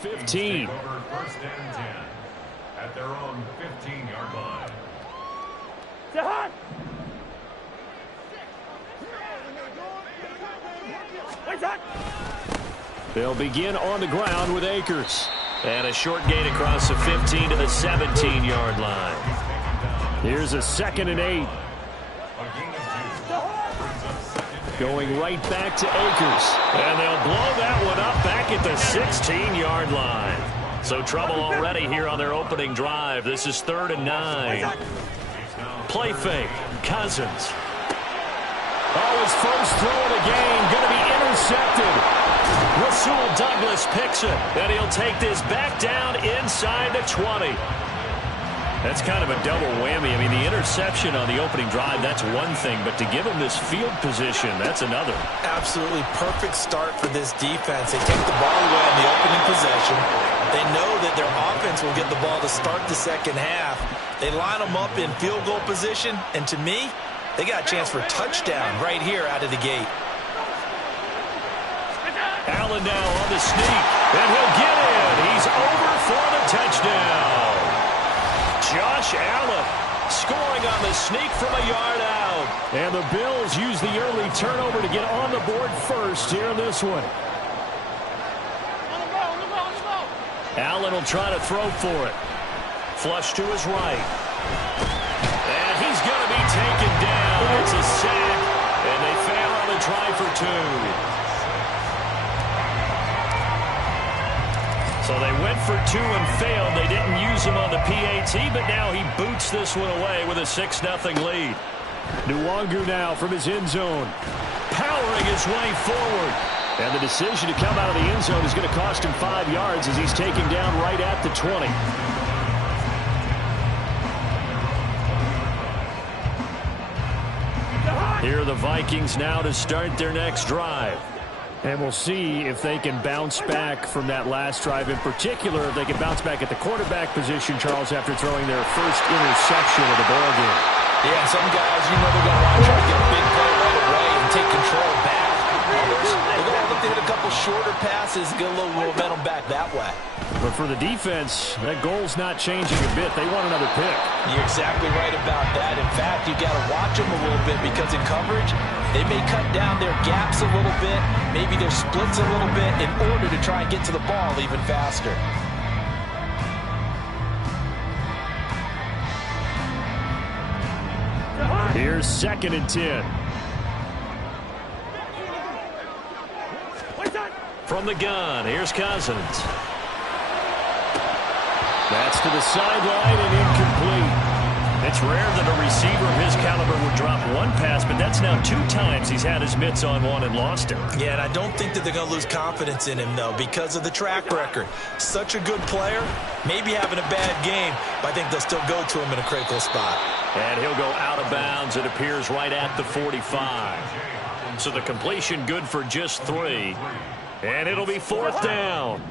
15. First and 10 at their own 15-yard line. They'll begin on the ground with Akers. And a short gain across the 15 to the 17-yard line. Here's a 2nd and 8. Going right back to Akers. And they'll blow that one up back at the 16-yard line. So trouble already here on their opening drive. This is 3rd and 9. Play fake. Cousins. Oh, his first throw of the game going to be intercepted. Rasul Douglas picks it, and he'll take this back down inside the 20. That's kind of a double whammy. I mean, the interception on the opening drive, that's one thing, but to give him this field position, that's another. Absolutely perfect start for this defense. They take the ball away on the opening possession. They know that their offense will get the ball to start the second half. They line them up in field goal position, and to me, they got a chance for a touchdown right here out of the gate. Allen now on the sneak, and he'll get in. He's over for the touchdown. Josh Allen scoring on the sneak from a yard out. And the Bills use the early turnover to get on the board first here in this one. Allen will try to throw for it. Flush to his right. And he's going to be taken down. It's a sack, and they fail on the try for 2. So they went for 2 and failed. They didn't use him on the PAT, but now he boots this one away with a 6-0 lead. Nwangu now from his end zone, powering his way forward. And the decision to come out of the end zone is going to cost him 5 yards as he's taken down right at the 20. Here are the Vikings now to start their next drive. And we'll see if they can bounce back from that last drive. In particular, if they can bounce back at the quarterback position, Charles, after throwing their first interception of the ballgame. Yeah, some guys, you know they're going to want to try to get a big play right away and take control back. Others, they're going to look to hit a couple shorter passes, get a little momentum back that way. But for the defense, that goal's not changing a bit. They want another pick. You're exactly right about that. In fact, you got to watch them a little bit because in coverage, they may cut down their gaps a little bit, maybe their splits a little bit in order to try and get to the ball even faster. Here's 2nd and 10. From the gun, here's Cousins. That's to the sideline and incomplete. It's rare that a receiver of his caliber would drop one pass, but that's now 2 times he's had his mitts on one and lost it. Yeah, and I don't think that they're going to lose confidence in him, though, because of the track record. Such a good player, maybe having a bad game, but I think they'll still go to him in a critical spot. And he'll go out of bounds. It appears right at the 45. So the completion good for just 3. And it'll be 4th down.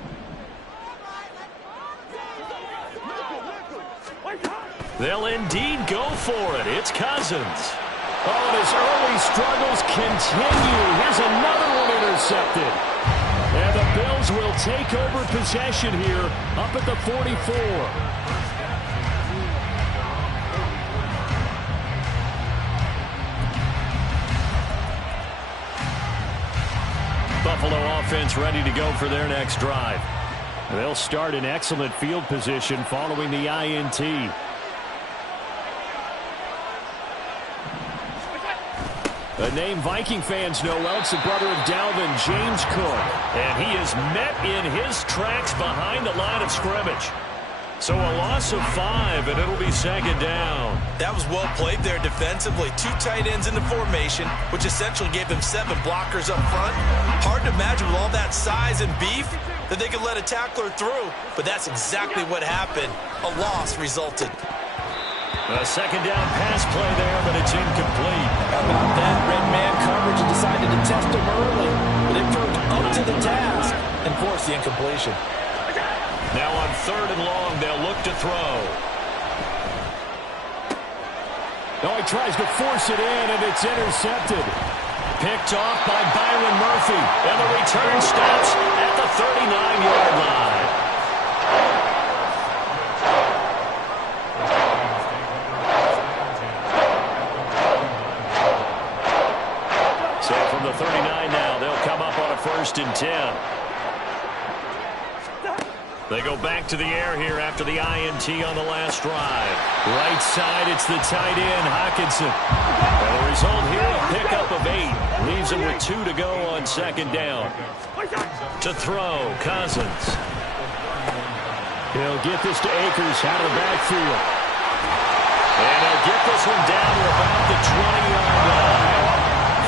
They'll indeed go for it. It's Cousins. Oh, and his early struggles continue. Here's another one intercepted. And the Bills will take over possession here up at the 44. Buffalo offense ready to go for their next drive. They'll start in excellent field position following the INT. A name Viking fans know well. It's the brother of Dalvin, James Cook. And he is met in his tracks behind the line of scrimmage. So a loss of 5, and it'll be 2nd down. That was well played there defensively. 2 tight ends in the formation, which essentially gave them 7 blockers up front. Hard to imagine with all that size and beef that they could let a tackler through, but that's exactly what happened. A loss resulted. A 2nd down pass play there, but it's incomplete. How about that? Red man coverage and decided to test him early, but it proved up to the task and forced the incompletion. Now on 3rd and long, they'll look to throw. Oh, he tries to force it in, and it's intercepted. Picked off by Byron Murphy, and the return stops at the 39-yard line. 10. They go back to the air here after the INT on the last drive. Right side, it's the tight end, Hockenson. And the result here, a pickup of 8. Leaves him with 2 to go on second down. To throw, Cousins. He'll get this to Akers out of the backfield. And he'll get this one down to about the 20-yard line.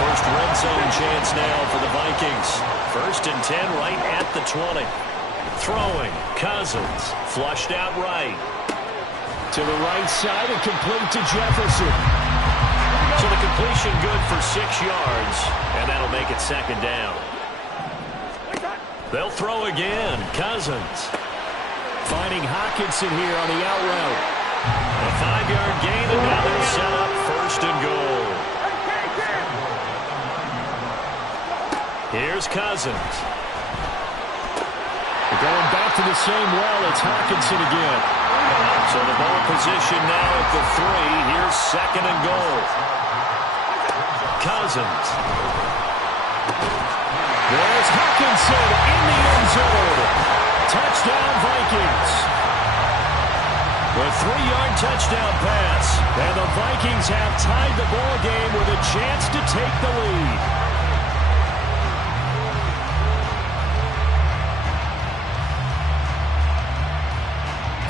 First red zone chance now for the Vikings. First and 10 right at the 20. Throwing, Cousins, flushed out right. To the right side and complete to Jefferson. So the completion good for 6 yards, and that'll make it second down. They'll throw again, Cousins. Finding Hockenson here on the out route. A 5-yard gain, and now they're set up first and goal. Here's Cousins. Going back to the same well, it's Hockenson again. So the ball position now at the 3. Here's second and goal. Cousins. There's Hockenson in the end zone. Touchdown, Vikings. The 3-yard touchdown pass. And the Vikings have tied the ball game with a chance to take the lead.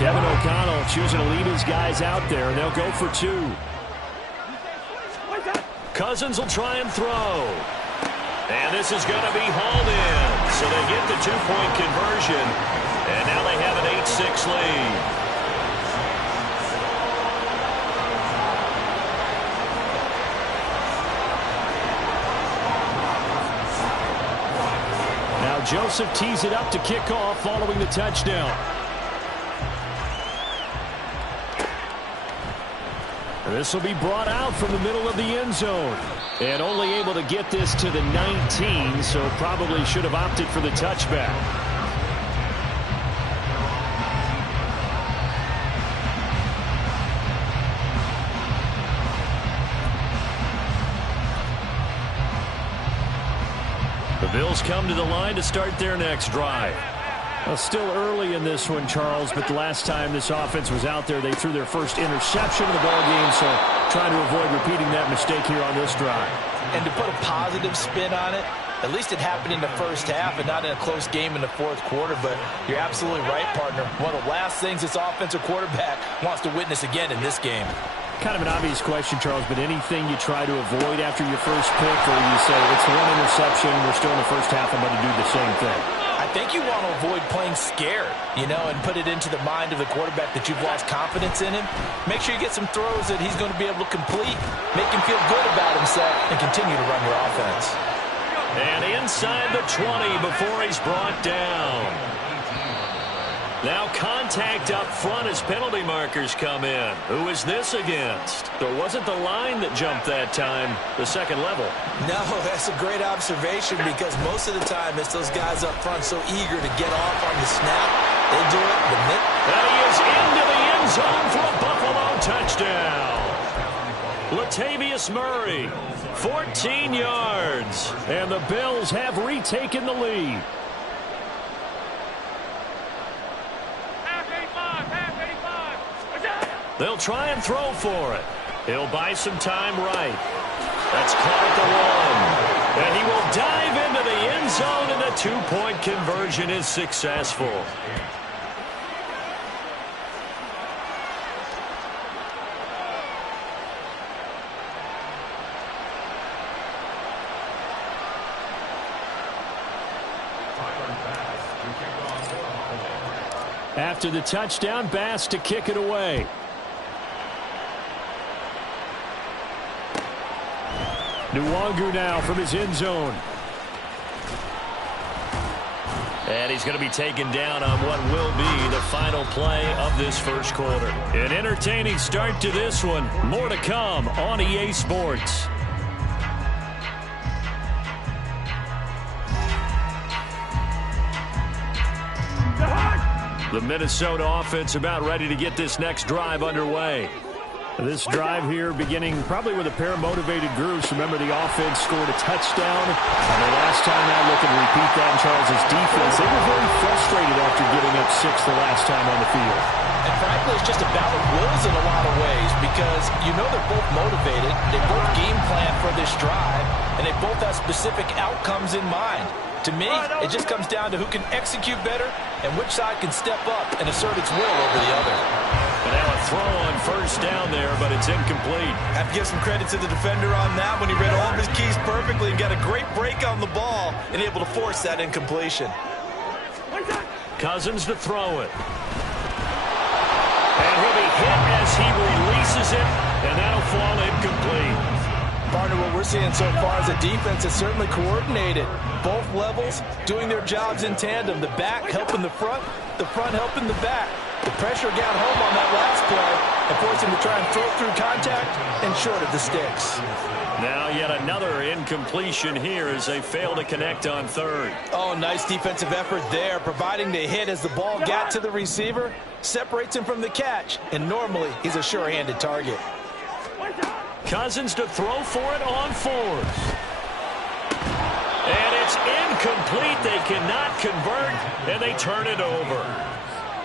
Kevin O'Connell choosing to lead his guys out there, and they'll go for 2. Cousins will try and throw. And this is going to be hauled in. So they get the 2-point conversion, and now they have an 8-6 lead. Now Joseph tees it up to kick off following the touchdown. This will be brought out from the middle of the end zone. And only able to get this to the 19, so probably should have opted for the touchback. The Bills come to the line to start their next drive. Well, still early in this one, Charles, but the last time this offense was out there, they threw their first interception of the ball game, so trying to avoid repeating that mistake here on this drive. And to put a positive spin on it, at least it happened in the first half and not in a close game in the fourth quarter, but you're absolutely right, partner. One of the last things this offensive quarterback wants to witness again in this game. Kind of an obvious question, Charles, but anything you try to avoid after your first pick, or you say it's one interception, we're still in the first half, I'm going to do the same thing? I think you want to avoid playing scared, and put it into the mind of the quarterback that you've lost confidence in him. Make sure you get some throws that he's going to be able to complete, make him feel good about himself, and continue to run your offense. And inside the 20 before he's brought down. Now contact up front as penalty markers come in. Who is this against? So it wasn't the line that jumped that time, the second level. No, that's a great observation because most of the time it's those guys up front so eager to get off on the snap. They do it. And he is into the end zone for a Buffalo touchdown. Latavius Murray, 14 yards. And the Bills have retaken the lead. They'll try and throw for it. He'll buy some time right. That's caught at the 1. And he will dive into the end zone, and the 2-point conversion is successful. After the touchdown, Bass to kick it away. Nwangu now from his end zone. And he's going to be taken down on what will be the final play of this first quarter. An entertaining start to this one. More to come on EA Sports. The Minnesota offense about ready to get this next drive underway. This drive here beginning probably with a pair of motivated groups. Remember, the offense scored a touchdown. And the last time out, looking to repeat that in Charles' defense. They were very frustrated after giving up 6 the last time on the field. And frankly, it's just a battle of wills in a lot of ways because you know they're both motivated. They both game plan for this drive, and they both have specific outcomes in mind. To me, it just comes down to who can execute better and which side can step up and assert its will over the other. And now a throw on first down there, but it's incomplete. I have to give some credit to the defender on that when he read all of his keys perfectly and got a great break on the ball and able to force that incompletion. Cousins to throw it. And he'll be hit as he releases it, and that'll fall incomplete. Partner, what we're seeing so far is a defense that's certainly coordinated. Both levels doing their jobs in tandem. The back helping the front helping the back. The pressure got home on that last play and forced him to try and throw through contact and short of the sticks. Now yet another incompletion here as they fail to connect on third. Oh, nice defensive effort there, providing the hit as the ball got to the receiver, separates him from the catch, and normally he's a sure-handed target. Cousins to throw for it on fours. And it's incomplete. They cannot convert, and they turn it over.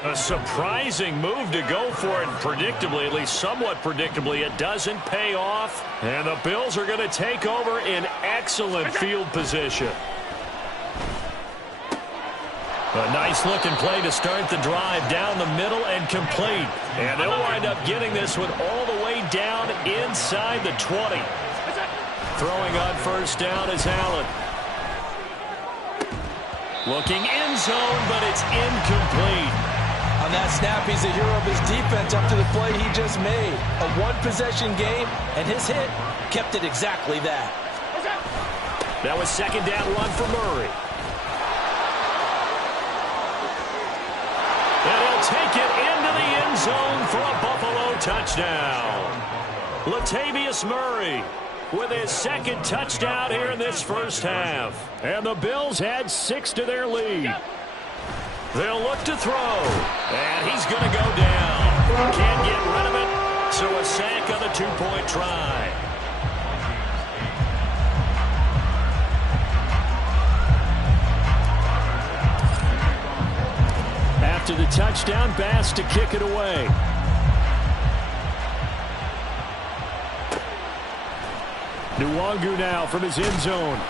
A surprising move to go for it, predictably, at least somewhat predictably. It doesn't pay off, and the Bills are going to take over in excellent field position. A nice-looking play to start the drive down the middle and complete. And they'll wind up getting this one all the way down inside the 20. Throwing on first down is Allen. Looking end zone, but it's incomplete. On that snap, he's a hero of his defense up to the play he just made. A one-possession game, and his hit kept it exactly that. That was second down run for Murray. And he'll take it into the end zone for a Buffalo touchdown. Latavius Murray with his second touchdown here in this first half. And the Bills add 6 to their lead. They'll look to throw. And he's going to go down. Can't get rid of it. So a sack on the two-point try. After the touchdown, Bass to kick it away. Nwangu now from his end zone.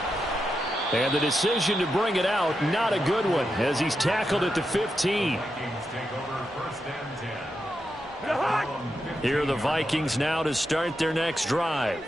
And the decision to bring it out, not a good one, as he's tackled at the 15. Here are the Vikings now to start their next drive.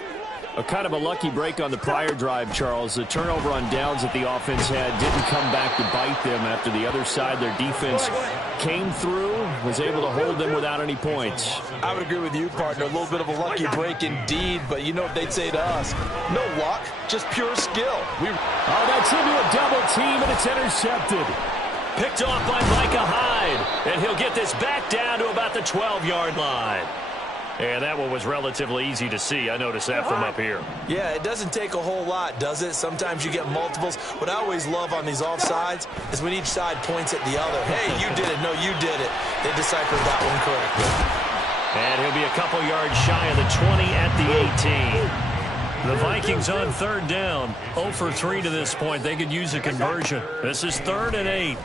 A kind of a lucky break on the prior drive, Charles. The turnover on downs that the offense had didn't come back to bite them after the other side. Their defense came through, was able to hold them without any points. I would agree with you, partner. A little bit of a lucky break indeed, but you know what they'd say to us. No luck, just pure skill. Oh, that's into a double team, and it's intercepted. Picked off by Micah Hyde, and he'll get this back down to about the 12-yard line. And that one was relatively easy to see. I noticed that from up here. Yeah, it doesn't take a whole lot, does it? Sometimes you get multiples. What I always love on these offsides is when each side points at the other. Hey, you did it. No, you did it. They deciphered that one correctly. And he'll be a couple yards shy of the 20 at the 18. The Vikings on third down. 0 for 3 to this point. They could use a conversion. This is 3rd and 8.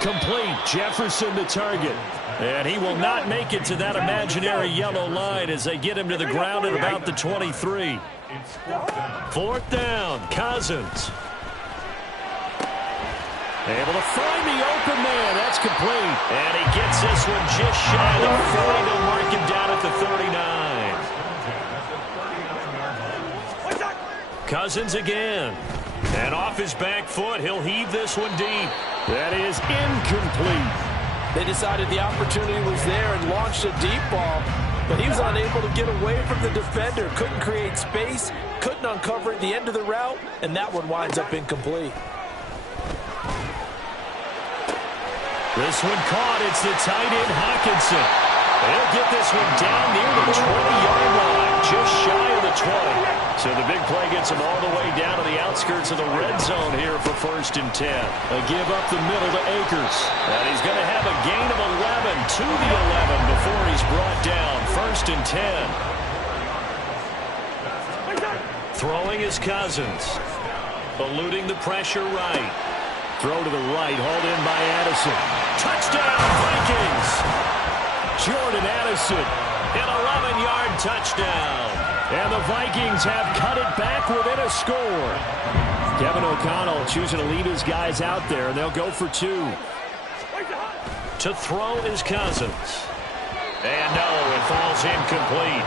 Complete. Jefferson the target. And he will not make it to that imaginary yellow line as they get him to the ground at about the 23. 4th down. Cousins. Able to find the open man. That's complete. And he gets this one just shy of the 40. They'll mark him down at the 39. Cousins again. And off his back foot, he'll heave this one deep. That is incomplete. They decided the opportunity was there and launched a deep ball, but he was unable to get away from the defender. Couldn't create space, couldn't uncover at the end of the route, and that one winds up incomplete. This one caught. It's the tight end, Hawkinson. They'll get this one down near the 20-yard line, just shy of the 20. So the big play gets him all the way down to the outskirts of the red zone here for 1st and 10. A give up the middle to Akers. And he's going to have a gain of 11 to the 11 before he's brought down. 1st and 10. Throwing is Cousins. Eluding the pressure right. Throw to the right, hauled in by Addison. Touchdown, Vikings! Jordan Addison, an 11-yard touchdown. And the Vikings have cut it back within a score. Kevin O'Connell choosing to leave his guys out there, and they'll go for 2. To throw is Cousins. And no, it falls incomplete.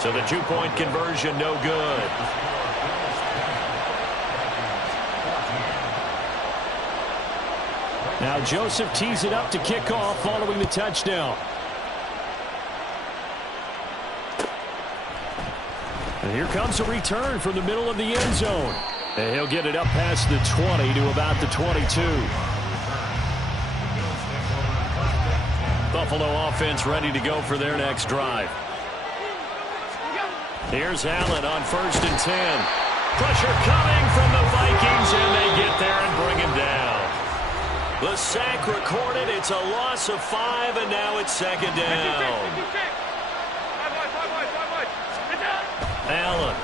So the 2-point conversion no good. Now Joseph tees it up to kick off following the touchdown. And here comes a return from the middle of the end zone. And he'll get it up past the 20 to about the 22. Buffalo offense ready to go for their next drive. Here's Allen on 1st and 10. Pressure coming from the Vikings, and they get there and bring him down. The sack recorded. It's a loss of 5, and now it's 2nd down. Allen.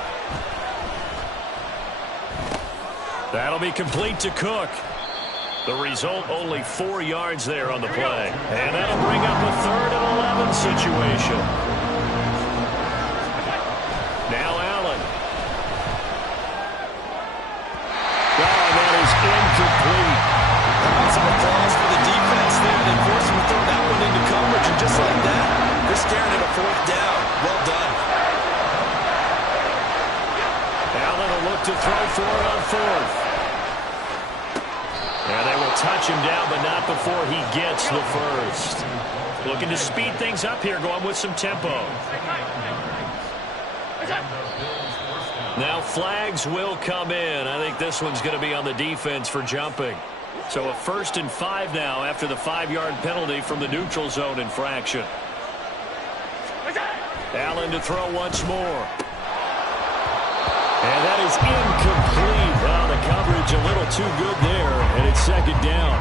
That'll be complete to Cook. The result, only 4 yards there on the play. And that'll bring up a 3rd and 11 situation. Now Allen. Oh, that is incomplete. Some applause for the defense there. They forced him to throw that one into coverage, and just like that, they're staring at a 4th down. Well done. Allen will look to throw for it on 4th. And they will touch him down, but not before he gets the 1st. Looking to speed things up here, going with some tempo. Now flags will come in. I think this one's going to be on the defense for jumping. So a 1st and 5 now after the 5-yard penalty from the neutral zone infraction. Allen to throw once more. And that is incomplete. Well, the coverage a little too good there, and it's 2nd down.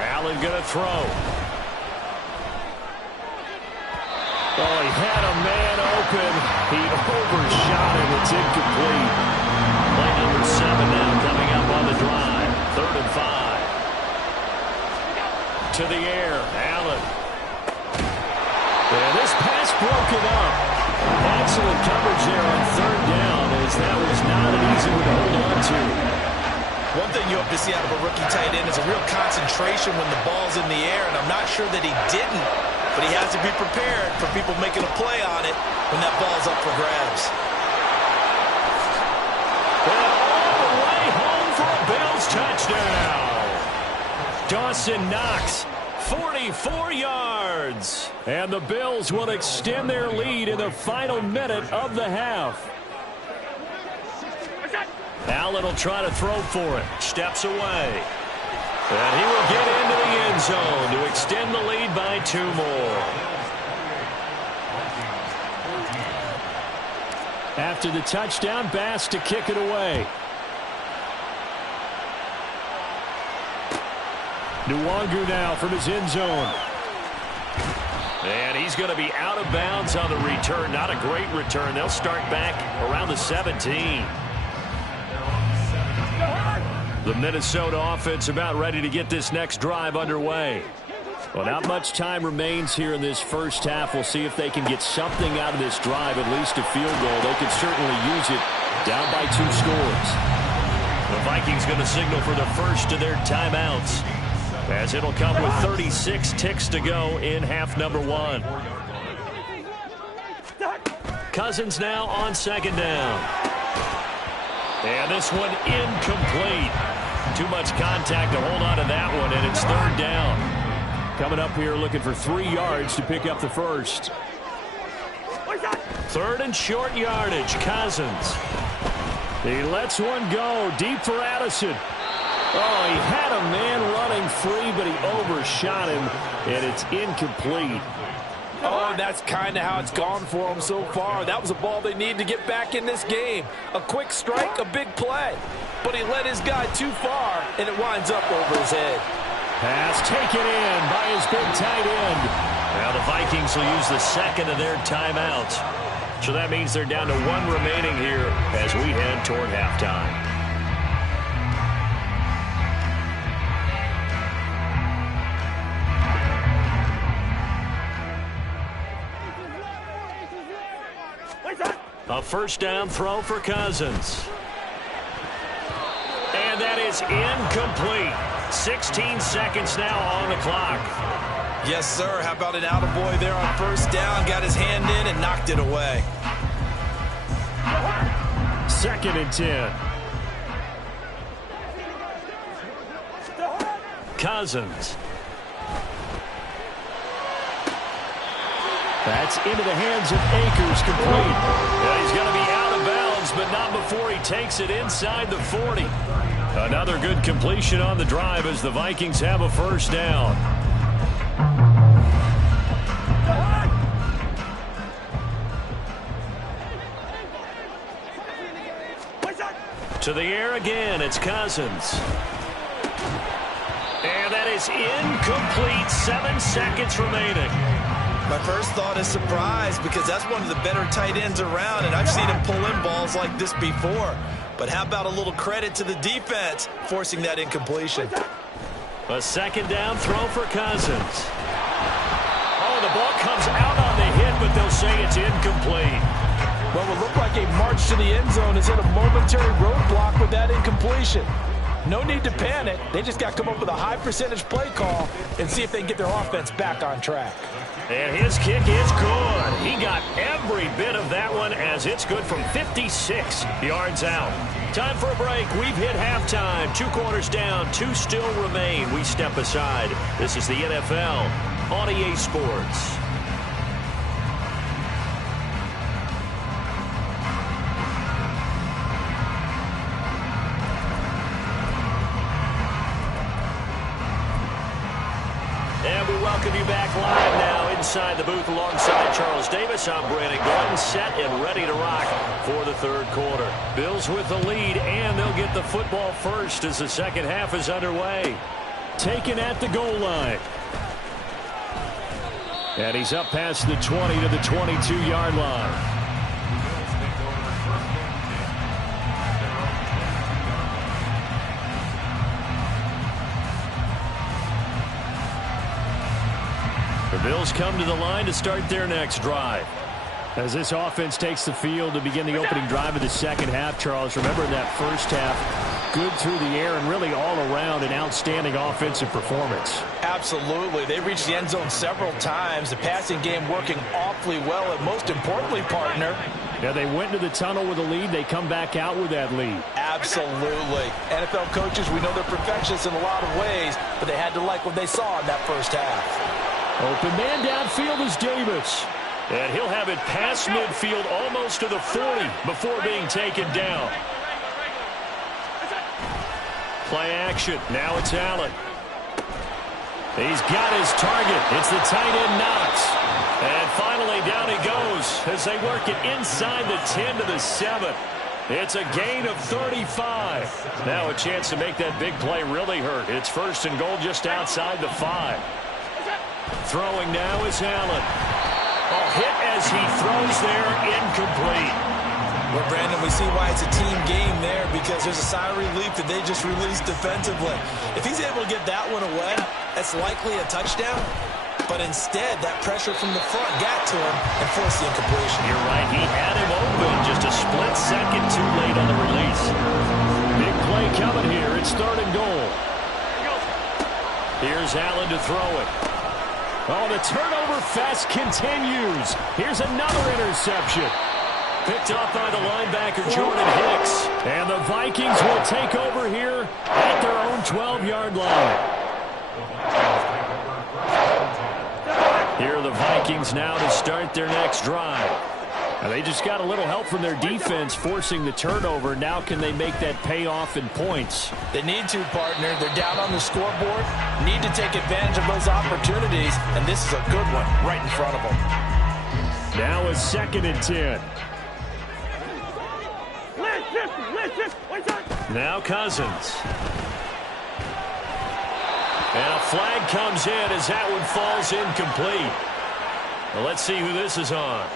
Allen going to throw. Oh, he had a man open. He overshot him. It's incomplete. Play number 7 now coming up on the drive. 3rd and 5. To the air, Allen. And this pass broken up. Excellent coverage there on 3rd down, as that was not an easy one to hold on to. One thing you hope to see out of a rookie tight end is a real concentration when the ball's in the air, and I'm not sure that he didn't, but he has to be prepared for people making a play on it when that ball's up for grabs. And all the way home for a Bills touchdown. Dawson Knox, 44 yards. And the Bills will extend their lead in the final minute of the half. Allen will try to throw for it. Steps away. And he will get into the end zone to extend the lead by 2 more. After the touchdown, Bass to kick it away. Nwangu now from his end zone. And he's going to be out of bounds on the return. Not a great return. They'll start back around the 17. The Minnesota offense about ready to get this next drive underway. Well, not much time remains here in this first half. We'll see if they can get something out of this drive, at least a field goal. They could certainly use it down by 2 scores. The Vikings going to signal for the first of their timeouts, as it'll come with 36 ticks to go in half number 1. Cousins now on 2nd down. And this one incomplete. Too much contact to hold on to that one, and it's 3rd down. Coming up here looking for 3 yards to pick up the first. 3rd and short yardage, Cousins. He lets one go deep for Addison. Oh, he had a man running free, but he overshot him, and it's incomplete. Oh, and that's kind of how it's gone for them so far. That was a ball they need to get back in this game. A quick strike, a big play. But he led his guy too far, and it winds up over his head. Pass taken in by his big tight end. Now the Vikings will use the second of their timeouts. So that means they're down to one remaining here as we head toward halftime. A first down throw for Cousins. And that is incomplete. 16 seconds now on the clock. Yes, sir. How about an attaboy there on first down? Got his hand in and knocked it away. 2nd and 10. Cousins. That's into the hands of Akers, complete. Yeah, he's going to be out of bounds, but not before he takes it inside the 40. Another good completion on the drive as the Vikings have a first down. To the air again, it's Cousins. And that is incomplete. 7 seconds remaining. My first thought is surprise because that's one of the better tight ends around, and I've seen him pull in balls like this before. But how about a little credit to the defense forcing that incompletion? A second down throw for Cousins. Oh, the ball comes out on the hit, but they'll say it's incomplete. Well, it looked like a march to the end zone is in a momentary roadblock with that incompletion. No need to panic. They just got to come up with a high percentage play call and see if they can get their offense back on track. And his kick is good. He got every bit of that one as it's good from 56 yards out. Time for a break. We've hit halftime. 2 quarters down. 2 still remain. We step aside. This is the NFL on EA Sports. And we welcome you back live now inside the booth alongside Charles Davis. I'm Brandon Gordon, set and ready to rock for the third quarter. Bills with the lead, and they'll get the football first as the second half is underway. Taken at the goal line. And he's up past the 20 to the 22-yard line. The Bills come to the line to start their next drive. As this offense takes the field to begin the opening drive of the second half, Charles, remember in that first half, good through the air and really all around an outstanding offensive performance. Absolutely. They reached the end zone several times. The passing game working awfully well, and most importantly, partner. Yeah, they went to the tunnel with a lead. They come back out with that lead. Absolutely. NFL coaches, we know they're perfectionists in a lot of ways, but they had to like what they saw in that first half. Open man downfield is Davis. And he'll have it past midfield almost to the 40 before being taken down. Play action. Now it's Allen. He's got his target. It's the tight end Knox. And finally down he goes as they work it inside the 10 to the 7. It's a gain of 35. Now a chance to make that big play really hurt. It's first and goal just outside the 5. Throwing now is Allen. Oh, hit as he throws there, incomplete. Well, Brandon, we see why it's a team game there because there's a sigh of relief that they just released defensively. If he's able to get that one away, that's likely a touchdown. But instead, that pressure from the front got to him and forced the incompletion. You're right. He had him open just a split second too late on the release. Big play coming here. It's third and goal. Here's Allen to throw it. Oh, the turnover fest continues. Here's another interception. Picked off by the linebacker, Jordan Hicks. And the Vikings will take over here at their own 12-yard line. Here are the Vikings now to start their next drive. They just got a little help from their defense forcing the turnover. Now can they make that pay off in points? They need to, partner. They're down on the scoreboard. Need to take advantage of those opportunities, and this is a good one right in front of them. Now a 2nd and 10. Now Cousins. And a flag comes in as that one falls incomplete. Well, let's see who this is on.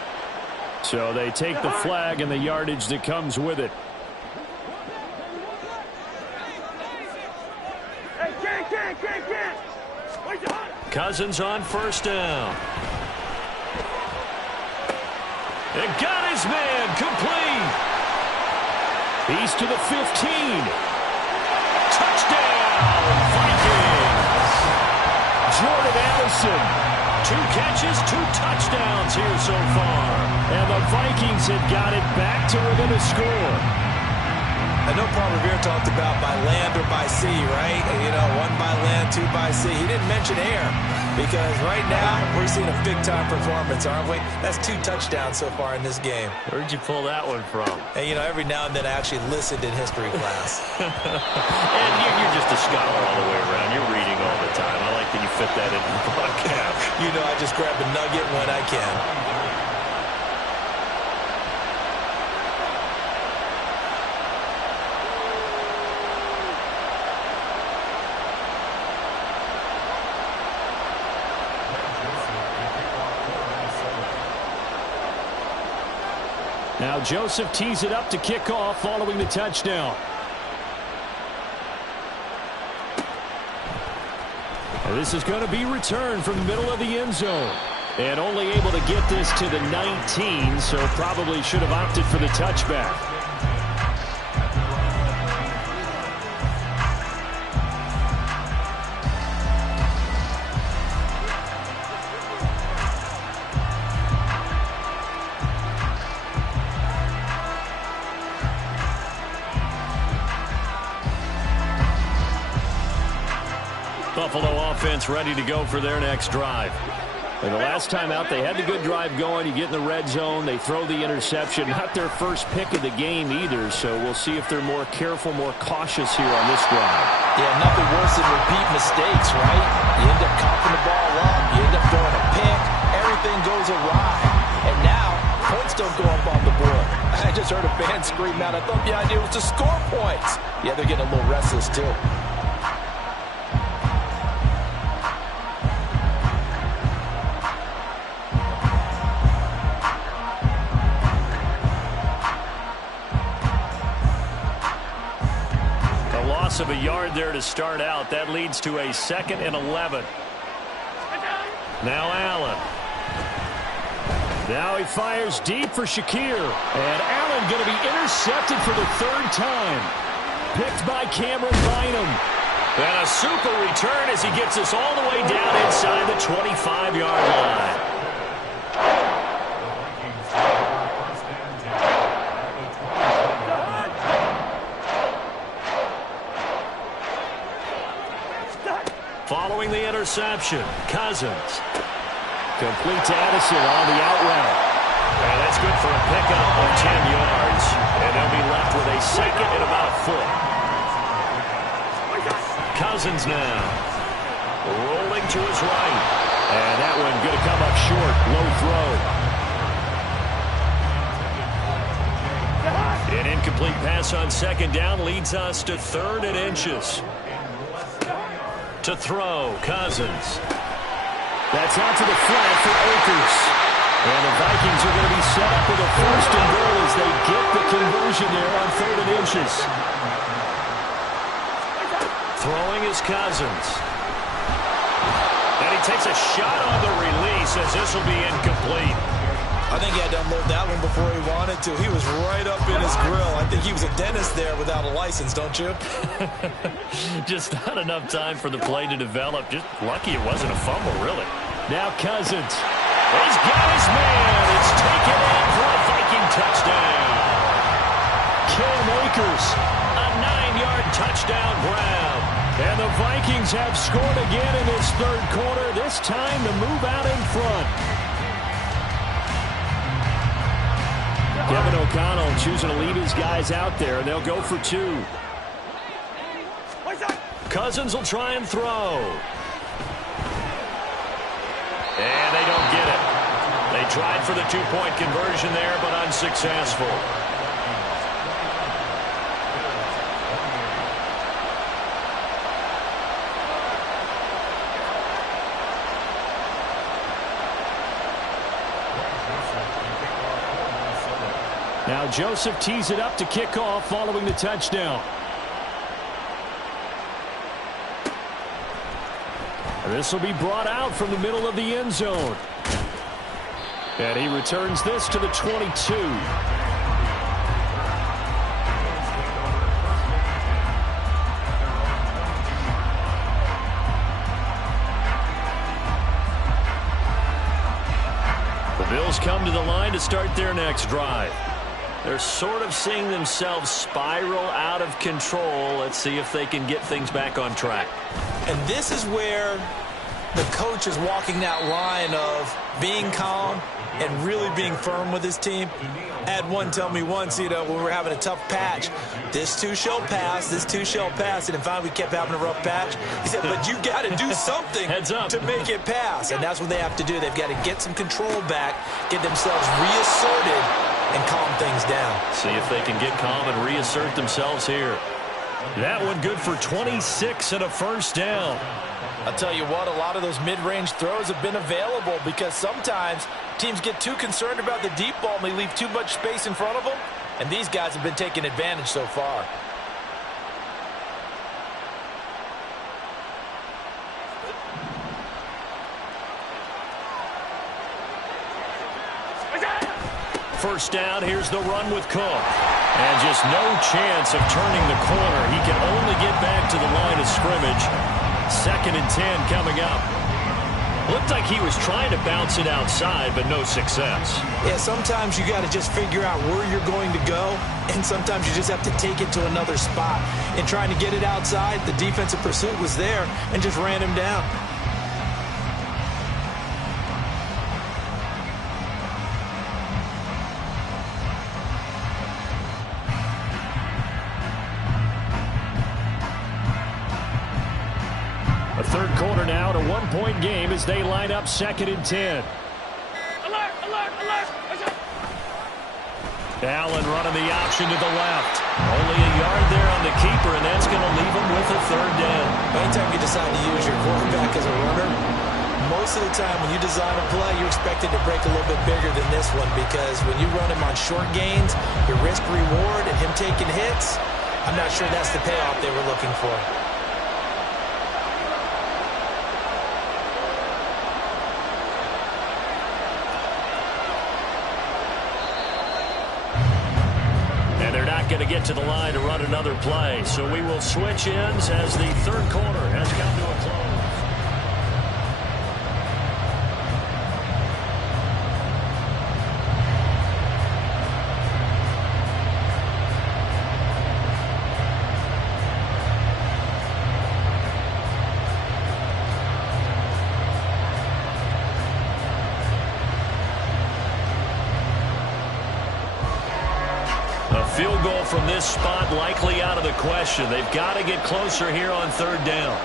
So they take the flag and the yardage that comes with it. Cousins on 1st down. And got his man complete. He's to the 15. Touchdown, Vikings. Jordan Addison. 2 catches, 2 touchdowns here so far. And the Vikings have got it back to within a score. I know Paul Revere talked about by land or by sea, right? You know, 1 by land, 2 by sea. He didn't mention air because right now we're seeing a big-time performance, aren't we? That's 2 touchdowns so far in this game. Where'd you pull that one from? And, you know, every now and then I actually listened in history class. And you're just a scholar all the way around. You're reading all the time. I like that you fit that into the broadcast. You know, I just grab a nugget when I can. Now Joseph tees it up to kick off following the touchdown. And this is going to be returned from the middle of the end zone. And only able to get this to the 19, so probably should have opted for the touchback. Buffalo offense ready to go for their next drive. And the last time out, they had the good drive going. You get in the red zone, they throw the interception. Not their first pick of the game either, so we'll see if they're more careful, more cautious here on this drive. Yeah, nothing worse than repeat mistakes, right? You end up coughing the ball up, you end up throwing a pick, everything goes awry. And now, points don't go up on the board. I just heard a fan scream out, I thought the idea was to score points. Yeah, they're getting a little restless too. Of a yard there to start out. That leads to a 2nd and 11. Now Allen. Now he fires deep for Shakir. And Allen going to be intercepted for the 3rd time. Picked by Cameron Bynum. And a super return as he gets us all the way down inside the 25-yard line. Following the interception, Cousins. Complete to Addison on the out route. And that's good for a pickup of 10 yards. And they'll be left with a 2nd and about a foot. Cousins now. Rolling to his right. And that one going to come up short. Low throw. An incomplete pass on 2nd down leads us to 3rd and inches. To throw, Cousins. That's out to the flat for Akers. And the Vikings are going to be set up with a 1st and goal as they get the conversion there on 3rd and inches. Throwing is Cousins. And he takes a shot on the release as this will be incomplete. I think he had to unload that one before he wanted to. He was right up in his grill. I think he was a dentist there without a license, don't you? Just not enough time for the play to develop. Just lucky it wasn't a fumble, really. Now Cousins. He's got his man. It's taken in for a Viking touchdown. Cam Akers, a 9-yard touchdown grab. And the Vikings have scored again in this 3rd quarter, this time to move out in front. Kevin O'Connell choosing to leave his guys out there, and they'll go for 2. Cousins will try and throw. And they don't get it. They tried for the 2-point conversion there, but unsuccessful. Now Joseph tees it up to kick off following the touchdown. This will be brought out from the middle of the end zone. And he returns this to the 22. The Bills come to the line to start their next drive. They're sort of seeing themselves spiral out of control. Let's see if they can get things back on track. And this is where the coach is walking that line of being calm and really being firm with his team. I had one tell me once, when we were having a tough patch, this too shall pass, this too shall pass. And finally we kept having a rough patch. He said, but you got to do something to make it pass. And that's what they have to do. They've got to get some control back, get themselves reasserted, and calm things down. See if they can get calm and reassert themselves here. That one good for 26 and a first down. I'll tell you what, a lot of those mid-range throws have been available because sometimes teams get too concerned about the deep ball and they leave too much space in front of them, and these guys have been taking advantage so far. First down, here's the run with Cook. And just no chance of turning the corner. He can only get back to the line of scrimmage. 2nd and 10 coming up. Looked like he was trying to bounce it outside, but no success. Yeah, sometimes you got to just figure out where you're going to go, and sometimes you just have to take it to another spot. In trying to get it outside, the defensive pursuit was there and just ran him down. A third quarter now, a 1-point game as they line up 2nd and 10. Alert, alert, alert. Allen running the option to the left. Only a yard there on the keeper, and that's going to leave him with a 3rd down. Anytime you decide to use your quarterback as a runner, most of the time when you design a play, you're expected to break a little bit bigger than this one, because when you run him on short gains, your risk-reward and him taking hits, I'm not sure that's the payoff they were looking for. Going to get to the line to run another play. So we will switch ends as the third quarter has come to a close. Field goal from this spot likely out of the question. They've got to get closer here on 3rd down.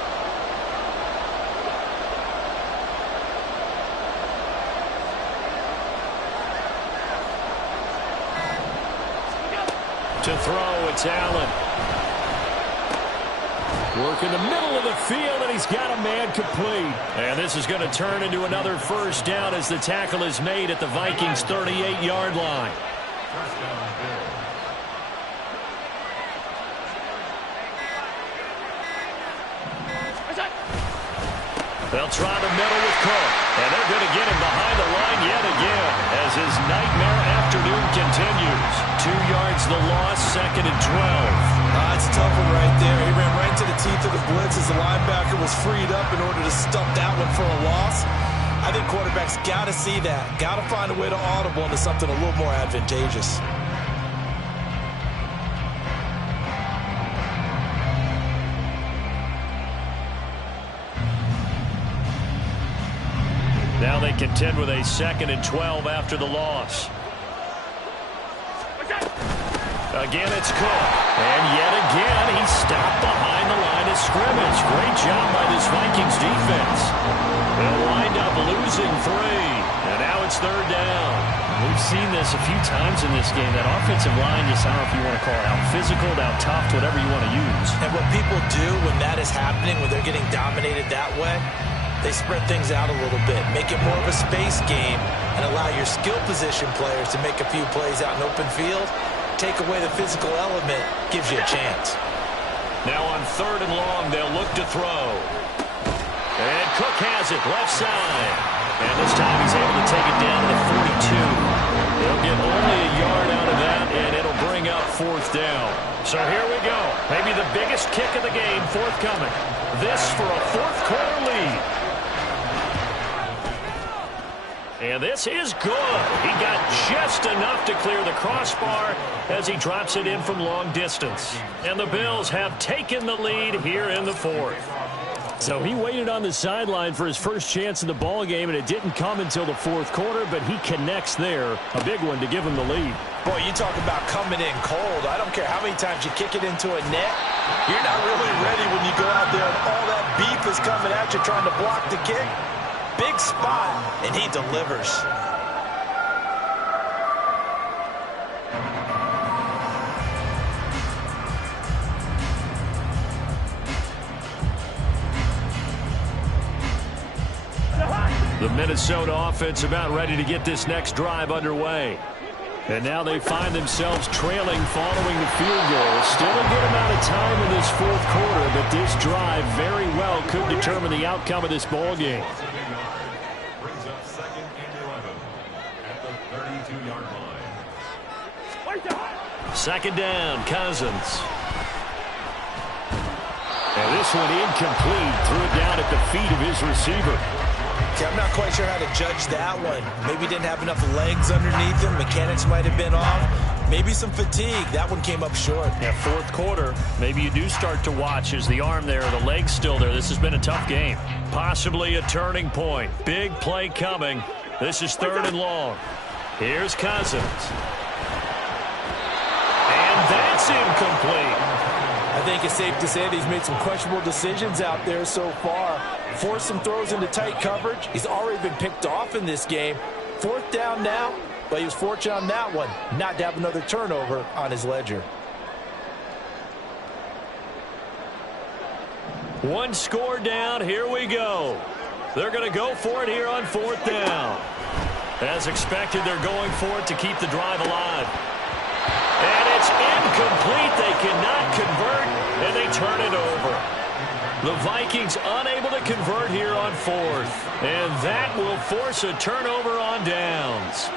To throw, it's Allen. Work in the middle of the field, and he's got a man complete. And this is going to turn into another first down as the tackle is made at the Vikings' 38-yard line. They'll try the middle with Cook, and they're going to get him behind the line yet again as his nightmare afternoon continues. 2 yards the loss, 2nd and 12. That's a tough one right there. He ran right to the teeth of the blitz as the linebacker was freed up in order to stuff that one for a loss. I think quarterbacks got to see that. Got to find a way to audible into something a little more advantageous. Now they contend with a 2nd and 12 after the loss. Again, it's Cook. And yet again, he's stopped behind the line of scrimmage. Great job by this Vikings defense. They'll wind up losing 3. And now it's 3rd down. We've seen this a few times in this game. That offensive line, just, I don't know if you want to call it out physical, out tough, whatever you want to use. And what people do when that is happening, when they're getting dominated that way, they spread things out a little bit, make it more of a space game, and allow your skill position players to make a few plays out in open field. Take away the physical element, gives you a chance. Now on 3rd and long, they'll look to throw. And Cook has it, left side. And this time he's able to take it down to the 42. They'll get only a yard out of that, and it'll bring up 4th down. So here we go. Maybe the biggest kick of the game forthcoming. This for a 4th quarter lead. And this is good. He got just enough to clear the crossbar as he drops it in from long distance. And the Bills have taken the lead here in the 4th. So he waited on the sideline for his first chance in the ball game, and it didn't come until the 4th quarter, but he connects there. A big one to give him the lead. Boy, you talk about coming in cold. I don't care how many times you kick it into a net. You're not really ready when you go out there and all that beef is coming at you trying to block the kick. Big spot, and he delivers. The Minnesota offense about ready to get this next drive underway. And now they find themselves trailing following the field goal. Still a good amount of time in this 4th quarter, but this drive very well could determine the outcome of this ball game. Brings up 2nd and 11 at the 32-yard line. 2nd down, Cousins. And this one incomplete. Threw it down at the feet of his receiver. Okay, I'm not quite sure how to judge that one. Maybe didn't have enough legs underneath him. Mechanics might have been off. Maybe some fatigue. That one came up short. Yeah, 4th quarter. Maybe you do start to watch as the arm there, the leg's still there. This has been a tough game. Possibly a turning point. Big play coming. This is 3rd and long. Here's Cousins. And that's incomplete. I think it's safe to say that he's made some questionable decisions out there so far. Forced some throws into tight coverage. He's already been picked off in this game. 4th down now, but he was fortunate on that one not to have another turnover on his ledger. One score down. Here we go. They're going to go for it here on 4th down. As expected, they're going for it to keep the drive alive. And it's incomplete. They cannot convert, and they turn it over. The Vikings unable to convert here on 4th. And that will force a turnover on downs.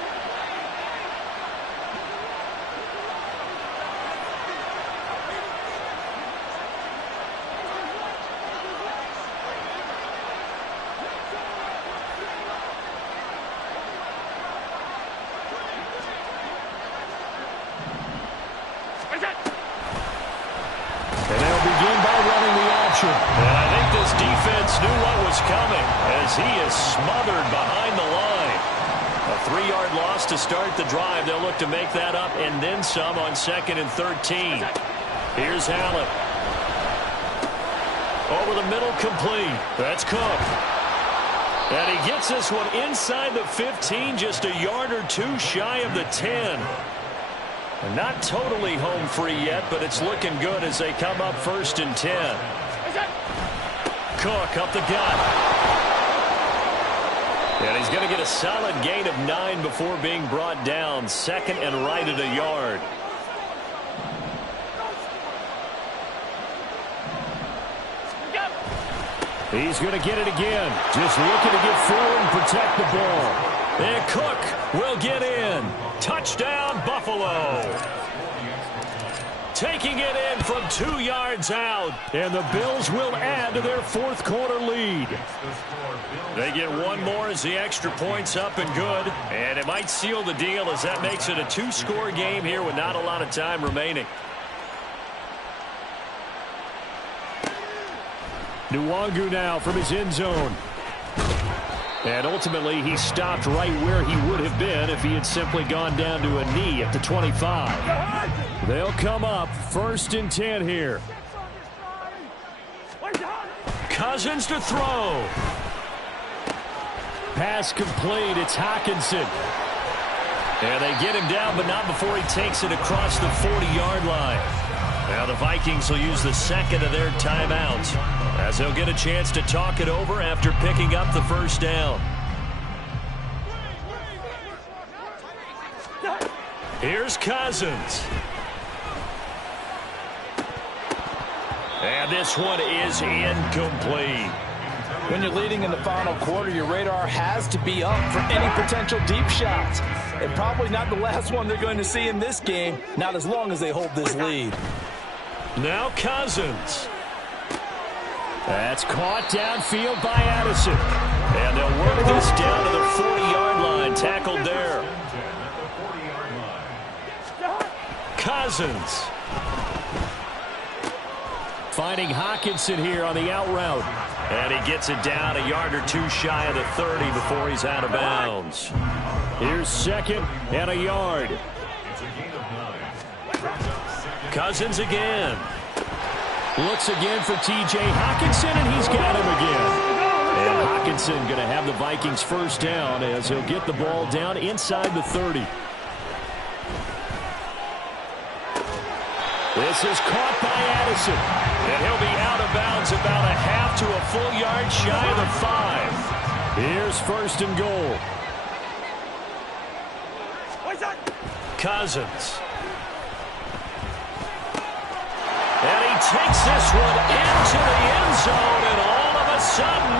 And they'll begin by running the option. And I think this defense knew what was coming as he is smothered behind the line. A 3-yard loss to start the drive. They'll look to make that up and then some on 2nd and 13. Here's Hallett. Over the middle, complete. That's Cook. And he gets this one inside the 15, just a yard or two shy of the 10. And not totally home free yet, but it's looking good as they come up 1st and 10. Cook up the gut. And he's going to get a solid gain of 9 before being brought down. 2nd and right at a yard. He's going to get it again. Just looking to get forward and protect the ball. And Cook will get in. Touchdown, Buffalo. Taking it in from 2 yards out. And the Bills will add to their 4th quarter lead. They get one more as the extra point's up and good. And it might seal the deal as that makes it a 2-score game here with not a lot of time remaining. Nwangu now from his end zone. And ultimately, he stopped right where he would have been if he had simply gone down to a knee at the 25. They'll come up 1st and 10 here. Cousins to throw. Pass complete. It's Hockenson. And they get him down, but not before he takes it across the 40-yard line. Now the Vikings will use the second of their timeouts, as they'll get a chance to talk it over after picking up the first down. Here's Cousins. And this one is incomplete. When you're leading in the final quarter, your radar has to be up for any potential deep shots. And probably not the last one they're going to see in this game, not as long as they hold this lead. Now Cousins. That's caught downfield by Addison. And they'll work this down to the 40-yard line. Tackled there. Cousins. Finding Hockenson here on the out route. And he gets it down a yard or two shy of the 30 before he's out of bounds. Here's 2nd and a yard. Cousins again. Looks again for T.J. Hockenson, and he's got him again. And Hockenson going to have the Vikings first down as he'll get the ball down inside the 30. This is caught by Addison. And he'll be out of bounds about a half to a full yard shy of the 5. Here's 1st and goal. Cousins. And he takes this one into the end zone, and all of a sudden,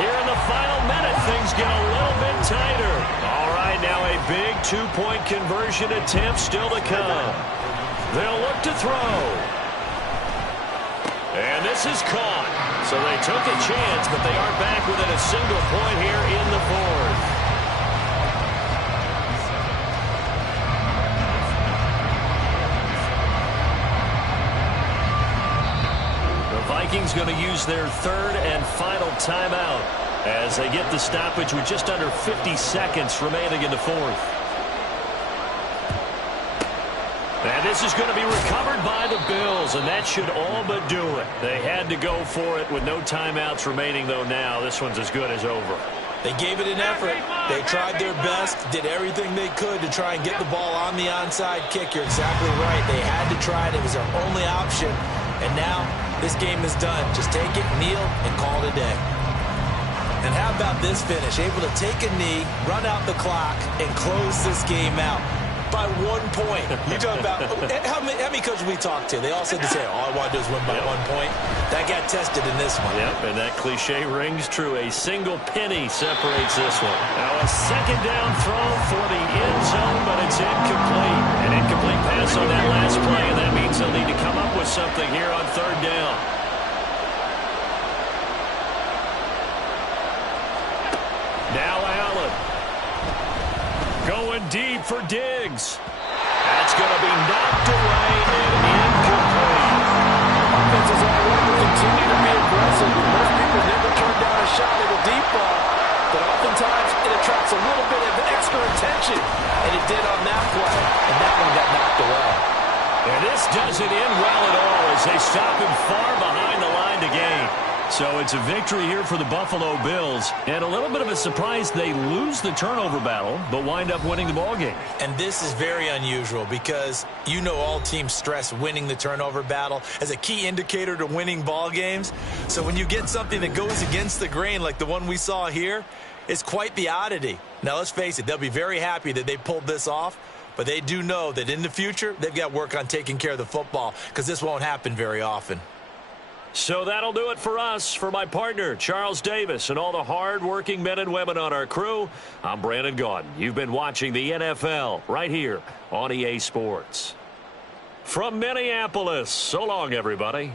here in the final minute, things get a little bit tighter. All right, now a big two-point conversion attempt still to come. They'll look to throw. And this is caught. So they took a chance, but they are back within a single point here in the 4th. Vikings going to use their 3rd and final timeout as they get the stoppage with just under 50 seconds remaining in the 4th. And this is going to be recovered by the Bills, and that should all but do it. They had to go for it with no timeouts remaining, though now this one's as good as over. They gave it an effort. They tried their best, did everything they could to try and get the ball on the onside kick. You're exactly right. They had to try it. It was their only option. And now this game is done. Just take it, kneel, and call it a day. And how about this finish? Able to take a knee, run out the clock, and close this game out by 1 point. You talk about how many coaches we talked to? They all said the same. All I want to do is win by 1 point. That got tested in this one. Yep, and that cliche rings true. A single penny separates this one. Now a 2nd down throw for the end zone, but it's incomplete. An incomplete pass on that last play, and that means they'll need to come up with something here on 3rd down. Now Allen. Going deep for Diggs. That's going to be knocked away and incomplete. Offenses all over continue to be aggressive. Most people never turn down a shot at a deep ball, but oftentimes it attracts a little bit of extra attention, and it did on that play, and that one got knocked away. And this doesn't end well at all as they stop him far behind the line to gain. So it's a victory here for the Buffalo Bills, and a little bit of a surprise they lose the turnover battle, but wind up winning the ballgame. And this is very unusual because you know all teams stress winning the turnover battle as a key indicator to winning ball games. So when you get something that goes against the grain like the one we saw here, it's quite the oddity. Now let's face it, they'll be very happy that they pulled this off, but they do know that in the future they've got work on taking care of the football because this won't happen very often. So that'll do it for us. For my partner, Charles Davis, and all the hard-working men and women on our crew, I'm Brandon Gaudin. You've been watching the NFL right here on EA Sports. From Minneapolis, so long, everybody.